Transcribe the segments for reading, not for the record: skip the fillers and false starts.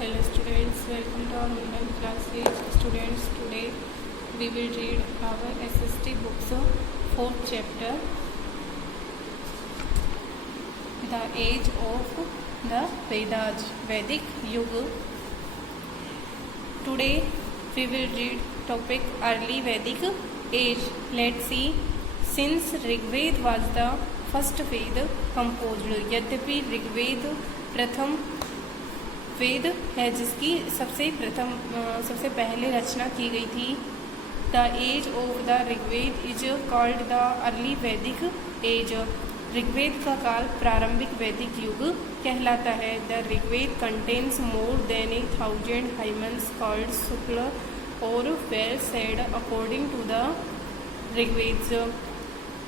Hello students, welcome to our online classes. Students, today we will read our SST books, 4th chapter, The Age of the Vedas, Vedic Yuga. Today we will read topic Early Vedic Age. Let's see. Since Rigved was the first Ved composed, यद्यपि ऋग्वेद प्रथम वेद है जिसकी सबसे पहले रचना की गई थी. The age of the Rigveda is called the early Vedic age. Rigveda का काल प्रारंभिक वैदिक युग कहलाता है. The Rigveda contains more than 1000 hymns called Shukla or well said according to the Rigveda.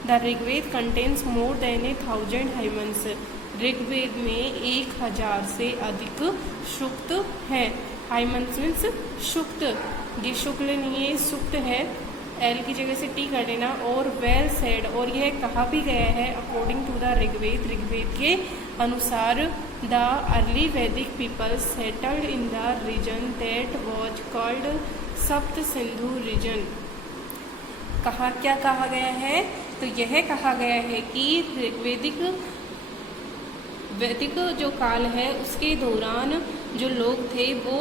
The Rigveda contains more than 1000 hymns. Rigveda में 1000 से अधिक सूक्त है. हाइमन्स मीन्स सूक्त, ये शुक्ल नहीं है, सूक्त है. एल की जगह से टी कर लेना. और वेल सेड, और यह कहा भी गया है according to the Rigveda, Rigveda के अनुसार. The early Vedic people settled in the region that was called Sapta Sindhu reason. क्या कहा गया है? तो यह कहा गया है कि वैदिक जो काल है उसके दौरान जो लोग थे वो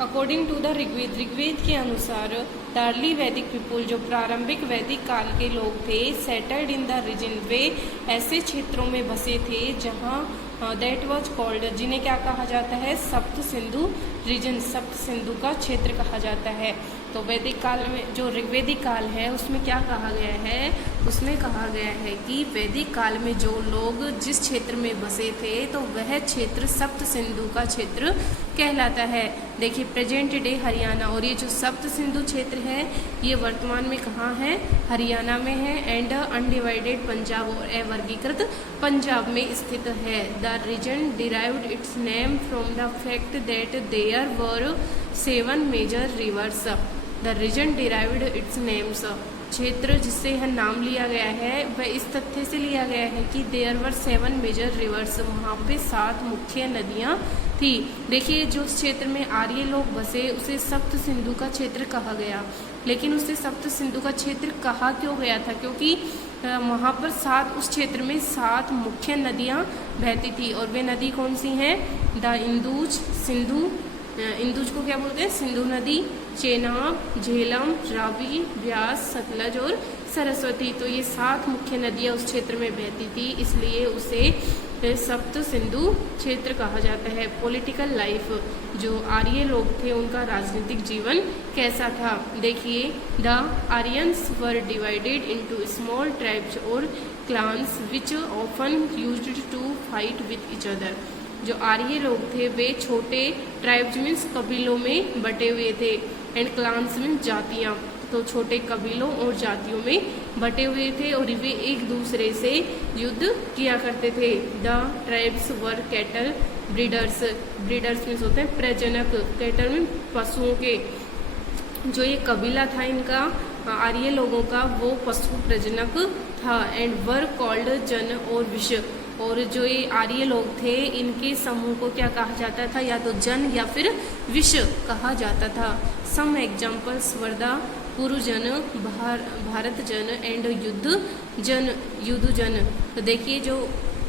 अकॉर्डिंग टू द ऋग्वेद के अनुसार द अर्ली वैदिक पीपल, जो प्रारंभिक वैदिक काल के लोग थे, सेटल्ड इन द रीजन, वे ऐसे क्षेत्रों में बसे थे जहाँ दैट वाज कॉल्ड, जिन्हें क्या कहा जाता है? सप्त सिंधु रीजन, सप्त सिंधु का क्षेत्र कहा जाता है. तो वैदिक काल में जो ऋग्वेदिक काल है उसमें क्या कहा गया है? उसमें कहा गया है कि वैदिक काल में जो लोग जिस क्षेत्र में बसे थे तो वह क्षेत्र सप्त सिंधु का क्षेत्र कहलाता है. देखिए प्रेजेंट डे हरियाणा, और ये जो सप्त सिंधु क्षेत्र है ये वर्तमान में कहाँ है? हरियाणा में है. एंड अनडिवाइडेड पंजाब और अवर्गीकृत पंजाब में स्थित है. The region derived its name from the fact that there were 7 major rivers. The region derived its names, क्षेत्र जिससे यह नाम लिया गया है वह इस तथ्य से लिया गया है कि देयर वर 7 मेजर रिवर्स, वहाँ पे 7 मुख्य नदियाँ थी. देखिए जो क्षेत्र में आर्य लोग बसे उसे सप्त सिंधु का क्षेत्र कहा गया. लेकिन उसे सप्त सिंधु का क्षेत्र कहा क्यों गया था? क्योंकि वहाँ पर उस क्षेत्र में 7 मुख्य नदियाँ बहती थी. और वे नदी कौन सी हैं? द इंदुज, सिंधु, इंदुज को क्या बोलते हैं? सिंधु नदी, चेनाब, झेलम, रावी, व्यास, सतलज और सरस्वती. तो ये 7 मुख्य नदियाँ उस क्षेत्र में बहती थी, इसलिए उसे सप्त सिंधु क्षेत्र कहा जाता है. पॉलिटिकल लाइफ, जो आर्य लोग थे उनका राजनीतिक जीवन कैसा था? देखिए the Aryans were divided into small tribes or clans which often used to fight with each other. जो आर्य लोग थे वे छोटे ट्राइब्स मीन्स कबीलों में बटे हुए थे. एंड क्लान्स मीन्स जातियाँ, तो छोटे कबीलों और जातियों में बटे हुए थे और वे एक दूसरे से युद्ध किया करते थे. The tribes were cattle breeders, breeders means होते हैं प्रजनक, कैटल मीन्स पशुओं के. जो ये कबीला था इनका आर्य लोगों का वो पशु प्रजनक था. एंड वर कॉल्ड जन और विष, और जो ये आर्य लोग थे इनके समूह को क्या कहा जाता था? या तो जन या फिर विष कहा जाता था. Some examples were the Purujan, Bharat Jan and युद्ध जन. तो देखिए जो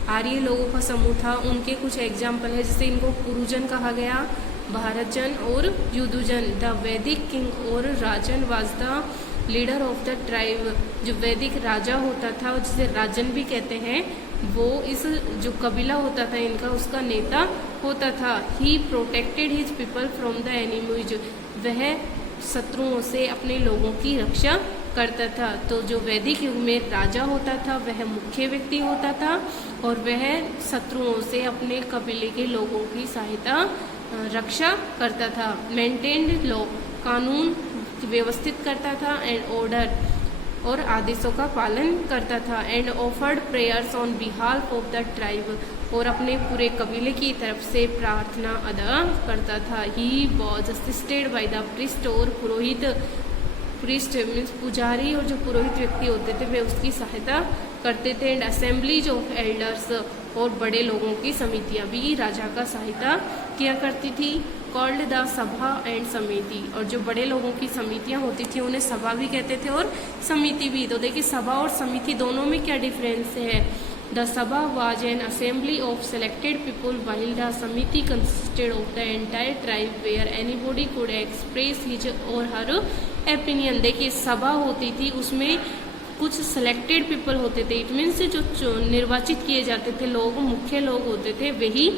आर्य लोगों का समूह था उनके कुछ एग्जाम्पल है, जैसे इनको पुरुजन कहा गया, भारत जन और युद्धजन. The Vedic king or Rajan was the leader of the tribe. जो वैदिक राजा होता था और जिसे राजन भी कहते हैं, वो इस जो कबीला होता था इनका उसका नेता होता था. He protected his people from the enemies, वह शत्रुओं से अपने लोगों की रक्षा करता था. तो जो वैदिक युग में राजा होता था वह मुख्य व्यक्ति होता था और वह शत्रुओं से अपने कबीले के लोगों की सहायता रक्षा करता था. मेंटेन्ड लॉ, कानून व्यवस्थित करता था. एंड ऑर्डर, और आदेशों का पालन करता था. And offered prayers on behalf of the tribe, और अपने पूरे कबीले की तरफ से प्रार्थना अदा करता था. He was assisted by the priest और पुरोहित. प्रिस्ट मीन्स पुजारी, और जो पुरोहित व्यक्ति होते थे वे उसकी सहायता करते थे। एंड असेंबलीज ऑफ एल्डर्स, और बड़े लोगों की समितियां भी राजा का सहायता किया करती थी। कॉल्ड द सभा एंड समिति, और जो बड़े लोगों की समितियां होती थी उन्हें सभा भी कहते थे और समिति भी। तो देखिए सभा और समिति दोनों में क्या डिफरेंस है। The sabha was an assembly of selected people while the samiti consisted of the entire tribe where anybody could express his or her opinion. देखिए सभा होती थी, उसमें कुछ सिलेक्टेड पीपल होते थे, इट मीन्स जो निर्वाचित किए जाते थे लोग, मुख्य लोग होते थे, वही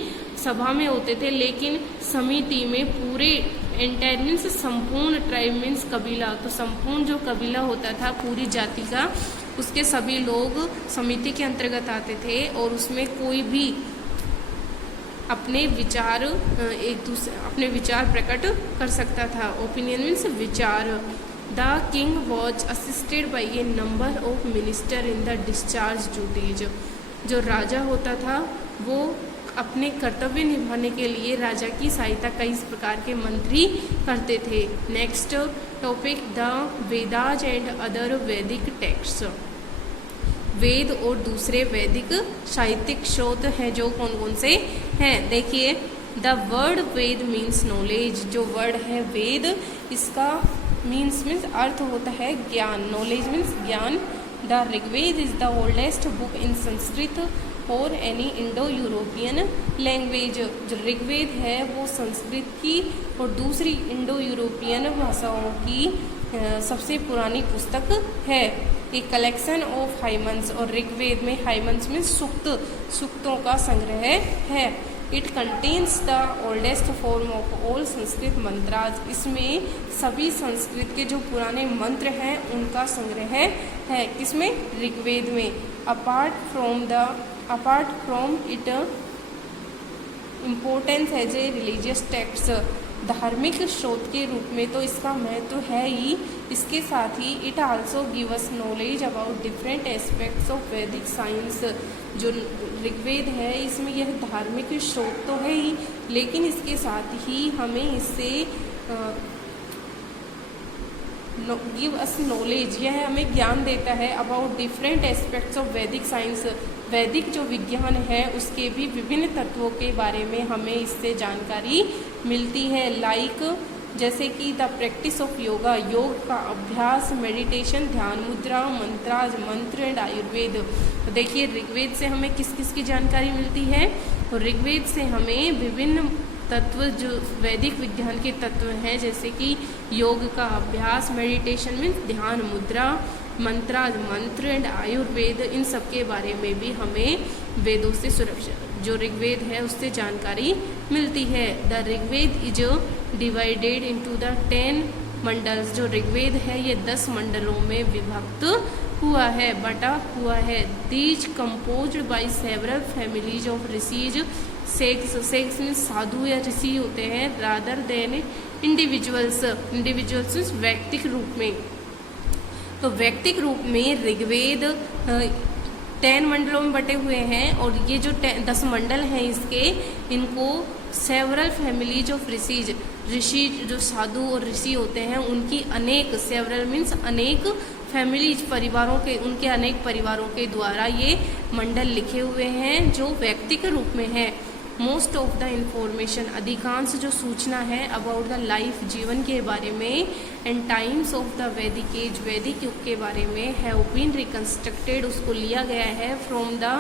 सभा में होते थे। लेकिन समिति में पूरे एंटायर मीन्स संपूर्ण, ट्राइब मीन्स कबीला, तो संपूर्ण जो कबीला होता था पूरी जाति का, उसके सभी लोग समिति के अंतर्गत आते थे और उसमें कोई भी अपने विचार अपने विचार प्रकट कर सकता था। ओपिनियन मीन्स विचार। The king was assisted by A number of minister in the discharge duties. जो राजा होता था वो अपने कर्तव्य निभाने के लिए राजा की सहायता कई प्रकार के मंत्री करते थे। Next topic, the Vedas and other वैदिक टेक्स्ट। वेद और दूसरे वैदिक साहित्यिक स्रोत हैं जो कौन कौन से हैं। देखिए the word Veda means knowledge. जो वर्ड है वेद, इसका मीन्स अर्थ होता है ज्ञान, नॉलेज मीन्स ज्ञान। The Rigveda is the oldest book in Sanskrit और एनी इंडो यूरोपियन लैंग्वेज। जो ऋग्वेद है वो संस्कृत की और दूसरी इंडो यूरोपियन भाषाओं की सबसे पुरानी पुस्तक है। एक कलेक्शन ऑफ हाइमन्स, और ऋग्वेद में हाइमन्स में सूक्तों का संग्रह है। It contains the oldest form of all Sanskrit mantras. इसमें सभी संस्कृत के जो पुराने मंत्र हैं उनका संग्रह है। किसमें? ऋग्वेद में। Apart from it importance as a religious text, धार्मिक स्रोत के रूप में तो इसका महत्व है ही, इसके साथ ही it also give us knowledge about different aspects of Vedic science. जो ऋग्वेद है इसमें यह धार्मिक स्रोत तो है ही, लेकिन इसके साथ ही हमें इससे गिव अस नॉलेज, यह हमें ज्ञान देता है about different aspects of Vedic science. वैदिक जो विज्ञान है उसके भी विभिन्न तत्वों के बारे में हमें इससे जानकारी मिलती है। लाइक जैसे कि द प्रैक्टिस ऑफ योगा, योग का अभ्यास, मेडिटेशन, ध्यान मुद्रा, मंत्राज, मंत्र एंड आयुर्वेद। तो देखिए ऋग्वेद से हमें किस किस की जानकारी मिलती है। तो ऋग्वेद से हमें विभिन्न तत्व जो वैदिक विज्ञान के तत्व हैं, जैसे कि योग का अभ्यास, मेडिटेशन मीन्स ध्यान मुद्रा, मंत्राज, मंत्र एंड आयुर्वेद, इन सब के बारे में भी हमें वेदों से जो ऋग्वेद है उससे जानकारी मिलती है। The Rigveda is divided into the 10 mandals. जो ऋग्वेद है ये 10 मंडलों में विभक्त हुआ है, बटा हुआ है। These composed by several families of rishis. Sex में साधु या ऋषि होते हैं, रादर देन इंडिविजुअल्स मीन्स व्यक्तिक रूप में। तो व्यक्तिक रूप में ऋग्वेद 10 मंडलों में बटे हुए हैं, और ये जो 10 मंडल हैं इसके, इनको सेवरल फैमिलीज ऑफ ऋषिज, ऋषि जो साधु और ऋषि होते हैं उनकी अनेक, सेवरल मीन्स अनेक, फैमिलीज परिवारों के, उनके अनेक परिवारों के द्वारा ये मंडल लिखे हुए हैं जो व्यक्तिक रूप में है। मोस्ट ऑफ द इंफॉर्मेशन, अधिकांश जो सूचना है अबाउट द लाइफ, जीवन के बारे में, एंड टाइम्स ऑफ द वैदिक एज, वैदिक युग के बारे में, हैव बीन रिकंस्ट्रक्टेड, उसको लिया गया है फ्रॉम द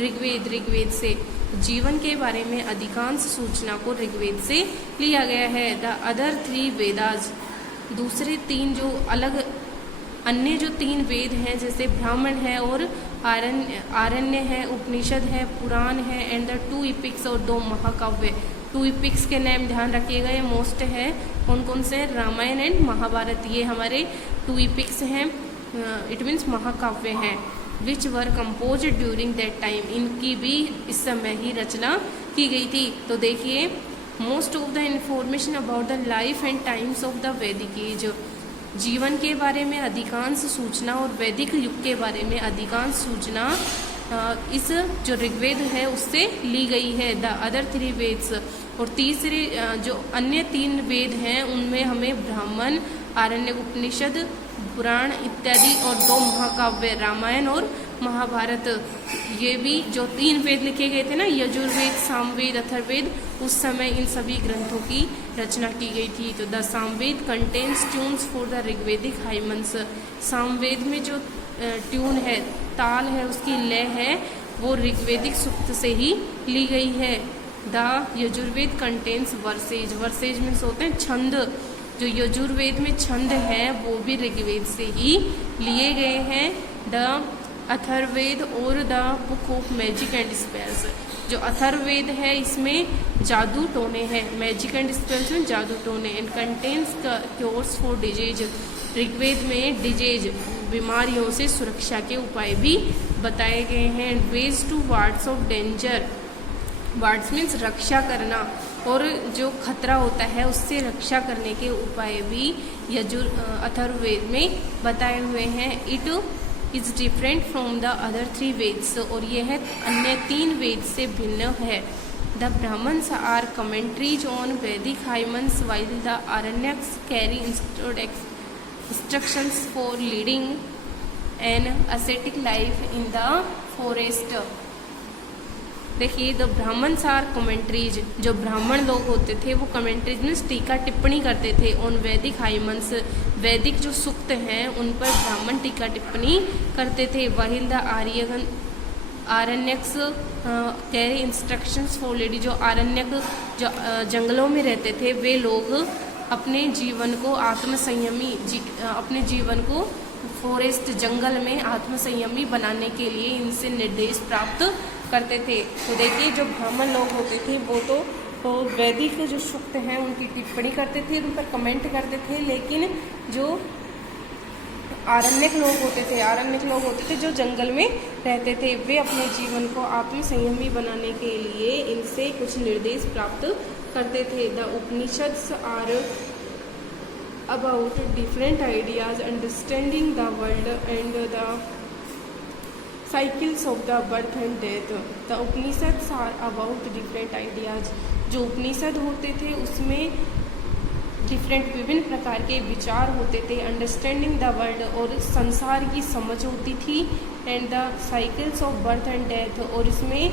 ऋग्वेद, ऋग्वेद से। जीवन के बारे में अधिकांश सूचना को ऋग्वेद से लिया गया है। द अदर 3 वेदाज, दूसरे 3 जो अलग अन्य जो 3 वेद हैं, जैसे ब्राह्मण है और आरण्य है, उपनिषद है, पुराण है, एंड द 2 इपिक्स और 2 महाकाव्य। 2 इपिक्स के नाम ध्यान रखिएगा, ये मोस्ट है। कौन कौन से? रामायण एंड महाभारत, ये हमारे 2 इपिक्स हैं, इट मीन्स महाकाव्य हैं। विच वर कंपोज ड्यूरिंग दैट टाइम, इनकी भी इस समय ही रचना की गई थी। तो देखिए most of the information about the life and times of the वैदिक एज, जीवन के बारे में अधिकांश सूचना और वैदिक युग के बारे में अधिकांश सूचना इस जो ऋग्वेद है उससे ली गई है। द अदर 3 वेद्स, और तीसरे जो अन्य 3 वेद हैं उनमें हमें ब्राह्मण, आरण्य उपनिषद, पुराण इत्यादि, और 2 महाकाव्य रामायण और महाभारत, ये भी जो 3 वेद लिखे गए थे ना, यजुर्वेद, सामवेद, अथर्ववेद, उस समय इन सभी ग्रंथों की रचना की गई थी। तो the Samaveda contains tunes for the ऋग्वेदिक हाइमन्स। सामवेद में जो ट्यून है, ताल है, उसकी लय है, वो ऋग्वेदिक सूक्त से ही ली गई है। The Yajurveda contains versus. Versus में होते हैं छंद। जो यजुर्वेद में छंद है वो भी ऋग्वेद से ही लिए गए हैं। द अथर्ववेद और the book of magic and spells. जो अथर्ववेद है इसमें जादू टोने हैं, मैजिक एंड स्पेल्स में जादू टोने। And contains cures for disease. Rigveda में डिजीज, बीमारियों से सुरक्षा के उपाय भी बताए गए हैं। Ways to wards of danger. Wards means रक्षा करना, और जो खतरा होता है उससे रक्षा करने के उपाय भी अथर्ववेद में बताए हुए हैं। It is different from the other 3 Vedas. और यह अन्य 3 वेद से भिन्न है। The Brahmanas are commentaries on Vedic hymns while the Aranyakas carry instructions for leading an ascetic life in the forest. देखिए, द ब्राह्मण्स आर कमेंट्रीज। जो ब्राह्मण लोग होते थे वो कमेंट्रीज में टीका टिप्पणी करते थे ऑन वैदिक हाइमन्स। वैदिक जो सूक्त हैं उन पर ब्राह्मण टीका टिप्पणी करते थे। While the Aranyakas carry instructions for lady. जो आरण्यक जो जंगलों में रहते थे वे लोग अपने जीवन को आत्मसंयमी अपने जीवन को फॉरेस्ट जंगल में आत्मसंयमी बनाने के लिए इनसे निर्देश प्राप्त करते थे। तो देखिए, जो ब्राह्मण लोग होते थे वो तो वैदिक जो सूक्त हैं उनकी टिप्पणी करते थे, उन पर कमेंट करते थे। लेकिन जो आरण्यक लोग होते थे जो जंगल में रहते थे, वे अपने जीवन को आत्मसंयमी बनाने के लिए इनसे कुछ निर्देश प्राप्त करते थे। The Upanishads are about different ideas understanding the world and the cycles of the birth and death. The Upanishads are about different ideas. जो उपनिषद होते थे उसमें विभिन्न प्रकार के विचार होते थे। अंडरस्टैंडिंग द वर्ल्ड, और संसार की समझ होती थी। And the cycles of birth and death, और इसमें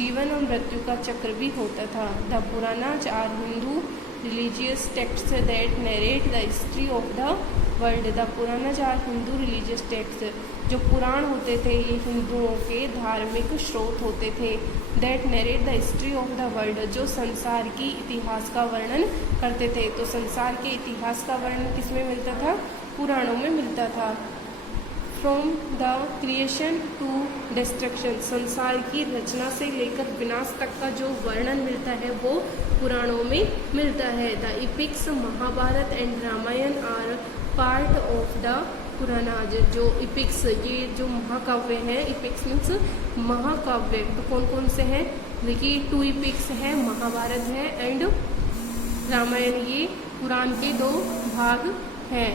जीवन और मृत्यु का चक्र भी होता था। The Puranas are Hindu religious text that narrate the history of the world. The Puranas are Hindu religious text. जो पुराण होते थे ये हिंदुओं के धार्मिक स्रोत होते थे। That narrate the history of the world, जो संसार की इतिहास का वर्णन करते थे। तो संसार के इतिहास का वर्णन किसमें मिलता था? पुराणों में मिलता था। From the creation to destruction, संसार की रचना से लेकर विनाश तक का जो वर्णन मिलता है वो पुराणों में मिलता है। The epics Mahabharata and Ramayana are part of the Puranas. जो इपिक्स, ये जो महाकाव्य हैं, इपिक्स मीन्स महाकाव्य, तो कौन कौन से हैं? देखिए 2 इपिक्स है, महाभारत है एंड रामायण। ये पुराण के 2 भाग हैं।